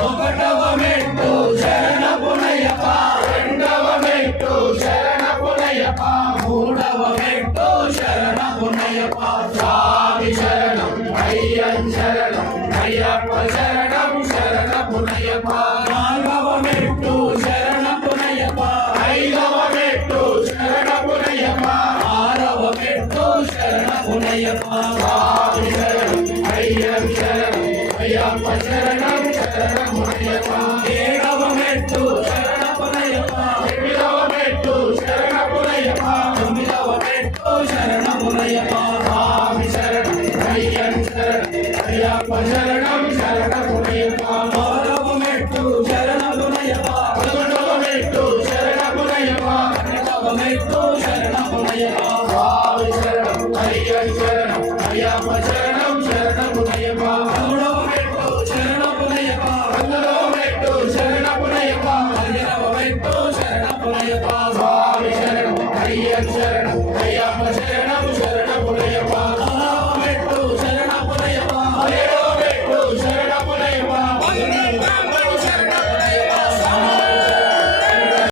ఒకటవ మెట్టు శరణపునయ్యప్ప, రెండవ మెట్టు శరణపునయ్యప్ప, మూడవ మెట్టు శరణపునయ్యప్ప. స్వామి శరణం అయ్యం శరణం అయ్యప్ప శరణం శరణపునయ్యప్ప. నాలుగవ మెట్టు శరణపునయ్యప్ప, ఐదవ మెట్టు శరణపునయ్యప్ప, ఆరవ మెట్టు శరణపునయ్యప్ప. స్వామి శరణం అయ్యం శరణం అయ్యప్ప శరణం శరణపునయ్యప్ప. ఏడవ మెట్టు శరణపునయ్యప్ప, ఎనిమిదవ మెట్టు శరణపునయ్యప్ప, తొమ్మిదవ మెట్టు శరణపునయ్యప్ప. స్వామి శరణం అయ్యం శరణం అయ్యప్ప శరణం శరణపునయ్యప్ప. పదవ మెట్టు శరణపునయ్యప్ప, పదకొండవ మెట్టు శరణపునయ్యప్ప, పన్నెండవ మెట్టు శరణపునయ్యప్ప. స్వామి శరణం అయ్యం శరణం అయ్యప్ప శరణం